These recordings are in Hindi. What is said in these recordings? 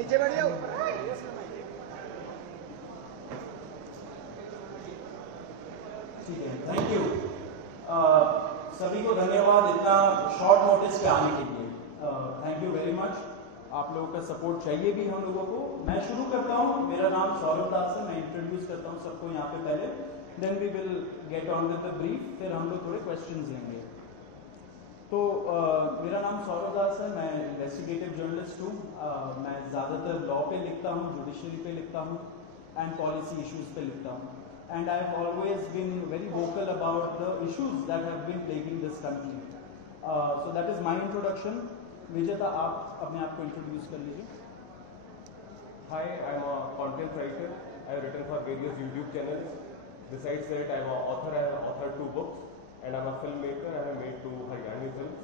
नीचे बैठ जाओ। ठीक है, थैंक यू। सभी को धन्यवाद इतना शॉर्ट नोटिस पे आने के लिए। Thank you very much. आप लोगों का सपोर्ट चाहिए भी हम लोगों को। मैं शुरू करता हूँ। मेरा नाम सौरभ दास है। मैं इंट्रोड्यूस करता हूँ सबको यहाँ पे पहले, then we will get on with the brief, फिर हम लोग थोड़े क्वेश्चंस लेंगे। तो मेरा नाम सौरभ दास है। मैं इन्वेस्टिगेटिव जर्नलिस्ट हूँ। मैं ज़्यादातर लॉ पे लिखता हूँ, जुडिशरी पे लिखता हूँ एंड पॉलिसी इश्यूज पे लिखता हूँ। And I have always been very vocal about the issues that have been plaguing this country. So that is my introduction. Vijeta, आप अपने आप को introduce कर लीजिए. Hi, I am a content writer. I have written for various YouTube channels. Besides that, I am an author. I have authored 2 books, and I am a filmmaker. I have made 2 Haryani films.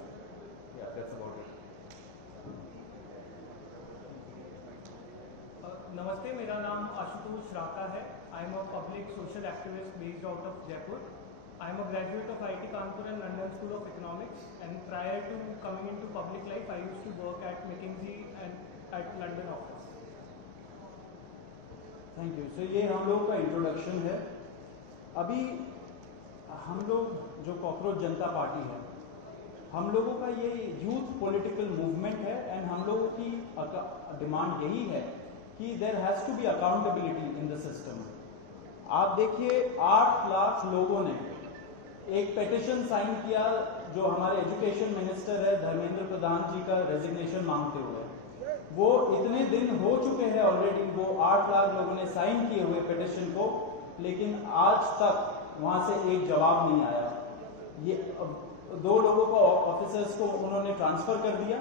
Yeah, that's about it. नमस्ते, मेरा नाम आशुतोष राका है। I am a public social activist based out of Jaipur. I am a graduate of IIT Kanpur and London School of Economics, and prior to coming into public life I used to work at McKinsey and at London office. Thank you. So ये हम लोग का इंट्रोडक्शन है। अभी हम लोग जो कॉकरोच जनता पार्टी है, हम लोगों का ये यूथ पॉलिटिकल मूवमेंट है एंड हम लोगों की डिमांड यही है कि there has to be accountability in the system. आप देखिए 8 लाख लोगों ने एक पेटिशन साइन किया जो हमारे एजुकेशन मिनिस्टर है धर्मेंद्र प्रधान जी का रेजिग्नेशन मांगते हुए। वो इतने दिन हो चुके हैं ऑलरेडी, वो 8 लाख लोगों ने साइन किए हुए पेटिशन को, लेकिन आज तक वहां से एक जवाब नहीं आया। ये 2 लोगों को ऑफिसर्स को उन्होंने ट्रांसफर कर दिया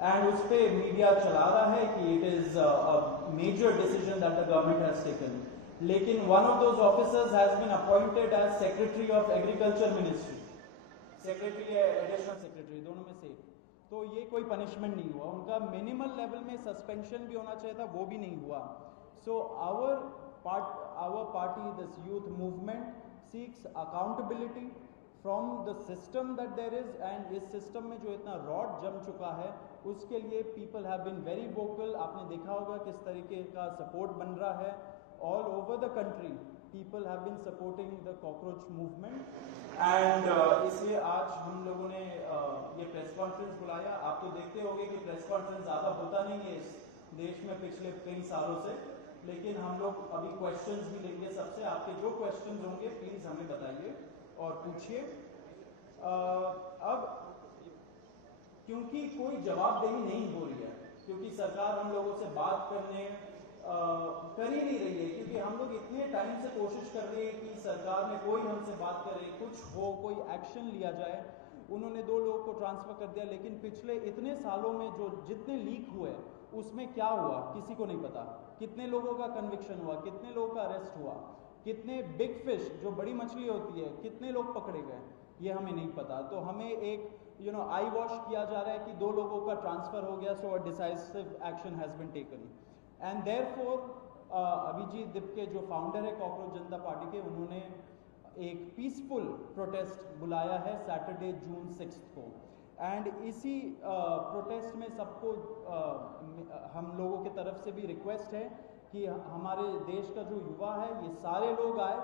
एंड उस पे मीडिया चला रहा है कि it is a major decision that the government has taken. लेकिन one of those officers has been appointed as secretary of agriculture ministry, secretary या एडिशनल सेक्रेटरी, दोनों में से। तो ये कोई पनिशमेंट नहीं हुआ उनका। मिनिमल लेवल में सस्पेंशन भी होना चाहिए था, वो भी नहीं हुआ। So our party, this youth movement seeks accountability from the system that there is, and इस सिस्टम में जो इतना रॉड जम चुका है उसके लिए people have been very vocal. आपने देखा होगा किस तरीके का सपोर्ट बन रहा है all over the country. People have been supporting the cockroach movement and इसलिए आज हम लोगों ने ये प्रेस कॉन्फ्रेंस बुलाया। आप तो देखते होंगे कि प्रेस कॉन्फ्रेंस ज़्यादा होता नहीं है इस देश में पिछले कई सालों से, लेकिन हम लोग अभी क्वेश्चंस भी लेंगे सबसे। आपके जो क्वेश्चंस होंगे प्लीज़ हमें बताइए और पूछिए। अब क्योंकि कोई जवाबदेही नहीं हो रही है, क्योंकि सरकार हम लोगों से बात करने कर ही नहीं रही है, क्योंकि हम लोग इतने टाइम से कोशिश कर रहे हैं कि सरकार में कोई हमसे बात करे, कुछ हो, कोई एक्शन लिया जाए। उन्होंने 2 लोगों को ट्रांसफर कर दिया, लेकिन पिछले इतने सालों में जो जितने लीक हुए उसमें क्या हुआ किसी को नहीं पता। कितने लोगों का कन्विक्शन हुआ, कितने लोगों का अरेस्ट हुआ, कितने बिग फिश जो बड़ी मछली होती है कितने लोग पकड़े गए, ये हमें नहीं पता। तो हमें एक आई वॉश किया जा रहा है कि 2 लोगों का ट्रांसफर हो गया, so a decisive action has been taken. And therefore Abhijit Dipke जो फाउंडर है कॉकरोच जनता पार्टी के, उन्होंने एक पीसफुल प्रोटेस्ट बुलाया है सैटरडे जून 6 को। एंड इसी प्रोटेस्ट में सबको हम लोगों की तरफ से भी रिक्वेस्ट है कि हमारे देश का जो युवा है ये सारे लोग आए,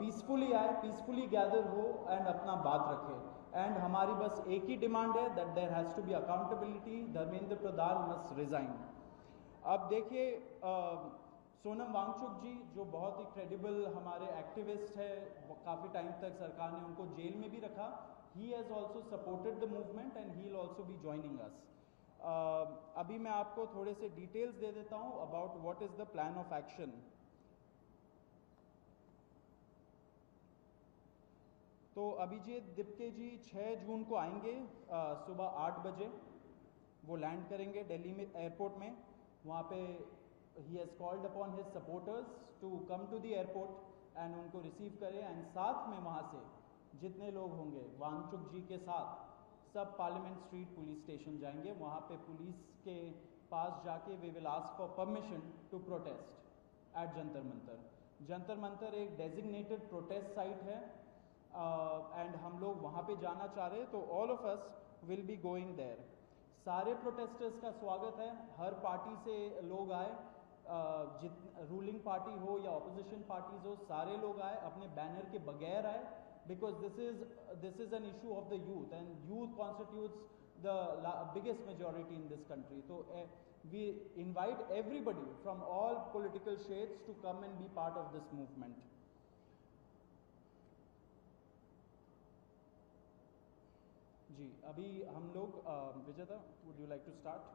पीसफुली आए, पीसफुली गैदर हो एंड अपना बात रखें। एंड हमारी बस एक ही डिमांड है that there has to be accountability, Dharmendra Pradhan must resign. अब देखिए सोनम वांगचुक जी जो बहुत ही क्रेडिबल हमारे एक्टिविस्ट है, काफ़ी टाइम तक सरकार ने उनको जेल में भी रखा। He has also supported the movement and he will also be joining us. अभी मैं आपको थोड़े से डिटेल्स दे देता हूँ about what is the plan of action. तो अभिजीत दिपके जी 6 जून को आएंगे सुबह 8 बजे। वो लैंड करेंगे दिल्ली में एयरपोर्ट में। वहाँ पे he has called upon his supporters to come to the airport and उनको रिसीव करें, एंड साथ में वहाँ से जितने लोग होंगे वांगचुक जी के साथ सब पार्लियामेंट स्ट्रीट पुलिस स्टेशन जाएंगे। वहाँ पे पुलिस के पास जाके we will ask for permission to protest at Jantar Mantar. Jantar Mantar एक डेजिग्नेटेड प्रोटेस्ट साइट है एंड हम लोग वहाँ पे जाना चाह रहे हैं, तो all of us will be going there. सारे प्रोटेस्टर्स का स्वागत है, हर पार्टी से लोग आए, रूलिंग पार्टी हो या ऑपोजिशन पार्टीज हो, सारे लोग आए, अपने बैनर के बगैर आए, because this is an issue of the youth and youth constitutes the biggest majority in this country. So we invite everybody from all political shades to come and be part of this movement. जी, अभी हम लोग विजेता, would you like to start?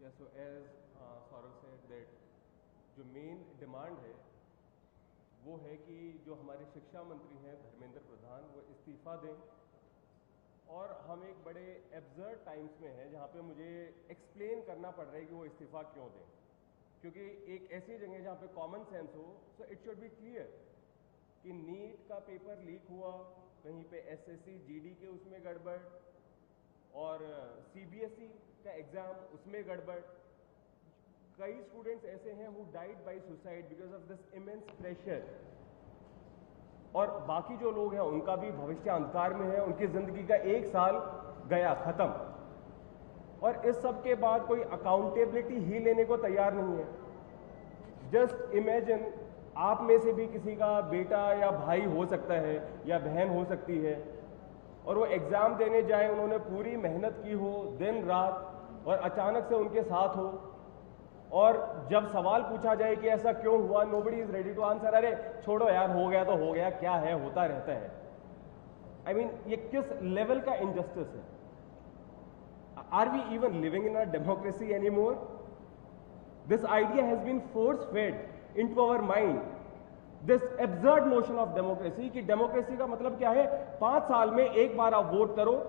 Yeah, so as Saurav said that जो मेन डिमांड है वो है कि जो हमारे शिक्षा मंत्री हैं धर्मेंद्र प्रधान वो इस्तीफ़ा दें, और हम एक बड़े एब्सर्ड टाइम्स में हैं जहाँ पे मुझे एक्सप्लेन करना पड़ रहा है कि वो इस्तीफ़ा क्यों दें, क्योंकि एक ऐसी जगह जहाँ पे कॉमन सेंस हो, so it should be clear कि नीट का पेपर लीक हुआ, कहीं पे एसएससी जीडी के उसमें गड़बड़, और सीबीएसई का एग्ज़ाम उसमें गड़बड़। कई स्टूडेंट्स ऐसे हैं who died by suicide because of this immense pressure, और बाकी जो लोग हैं उनका भी भविष्य अंधकार में है, उनकी जिंदगी का एक साल गया खत्म, और इस सब के बाद कोई अकाउंटेबिलिटी ही लेने को तैयार नहीं है। जस्ट इमेजिन, आप में से भी किसी का बेटा या भाई हो सकता है या बहन हो सकती है, और वो एग्जाम देने जाए, उन्होंने पूरी मेहनत की हो दिन रात, और अचानक से उनके साथ हो, और जब सवाल पूछा जाए कि ऐसा क्यों हुआ, nobody is ready to answer. अरे छोड़ो यार, हो गया तो हो गया, क्या है, होता रहता है। आई मीन ये किस लेवल का इनजस्टिस है? Are we even living in a democracy any more? This idea has been force fed in to our mind, this absurd notion of democracy, कि डेमोक्रेसी का मतलब क्या है, 5 साल में एक बार आप वोट करो,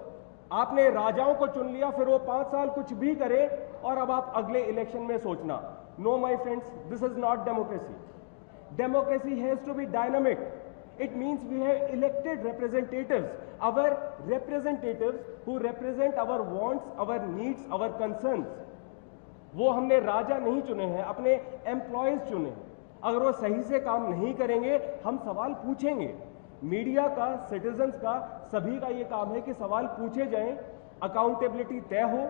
आपने राजाओं को चुन लिया, फिर वो 5 साल कुछ भी करे, और अब आप अगले इलेक्शन में सोचना। No my friends, this is not democracy. Democracy has to be dynamic. It means we have elected representatives, our representatives who represent our wants, our needs, our concerns. वो हमने राजा नहीं चुने हैं, अपने एम्प्लॉयज चुने हैं। अगर वो सही से काम नहीं करेंगे, हम सवाल पूछेंगे। मीडिया का, सिटीजन्स का, सभी का ये काम है कि सवाल पूछे जाएं, अकाउंटेबिलिटी तय हो,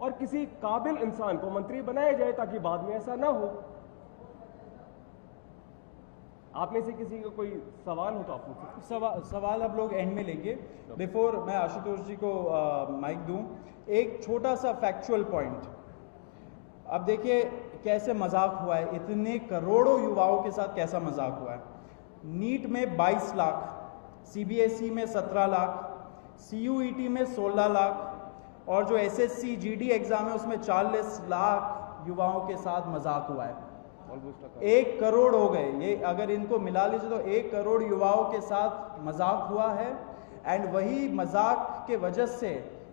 और किसी काबिल इंसान को मंत्री बनाया जाए ताकि बाद में ऐसा ना हो। आप में से किसी का कोई सवाल हो तो आप पूछें। सवाल अब लोग एंड में लेंगे। बिफोर मैं आशुतोष जी को माइक दूं, एक छोटा सा फैक्चुअल पॉइंट। अब देखिए कैसे मजाक हुआ है, इतने करोड़ों युवाओं के साथ कैसा मजाक हुआ है। नीट में 22 लाख, सीबीएसई में 17 लाख, सीयूईटी में 16 लाख, और जो एसएससी जीडी एग्जाम है उसमें 40 लाख युवाओं के साथ मजाक हुआ है। 1 करोड़ हो गए, ये अगर इनको मिला लीजिए तो 1 करोड़ युवाओं के साथ मजाक हुआ है। एंड वही मजाक के वजह से,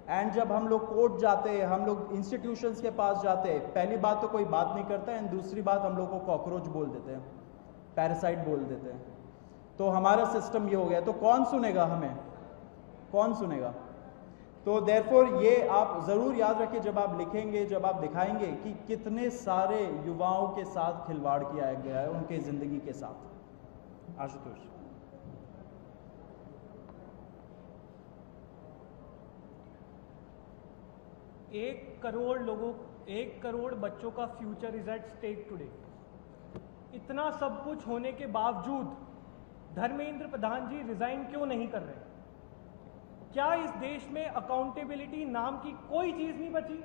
एंड जब हम लोग कोर्ट जाते हैं, हम लोग इंस्टीट्यूशंस के पास जाते हैं, पहली बात तो कोई बात नहीं करता है, एंड दूसरी बात हम लोग को कॉकरोच बोल देते हैं, पैरासाइट बोल देते हैं। तो हमारा सिस्टम ये हो गया, तो कौन सुनेगा हमें, कौन सुनेगा? तो देयरफॉर ये आप ज़रूर याद रखिए जब आप लिखेंगे, जब आप दिखाएंगे कि कितने सारे युवाओं के साथ खिलवाड़ किया गया है, उनके ज़िंदगी के साथ। आशुतोष। 1 करोड़ लोगों, 1 करोड़ बच्चों का future is at stake today. इतना सब कुछ होने के बावजूद धर्मेंद्र प्रधान जी रिजाइन क्यों नहीं कर रहे? क्या इस देश में अकाउंटेबिलिटी नाम की कोई चीज नहीं बची?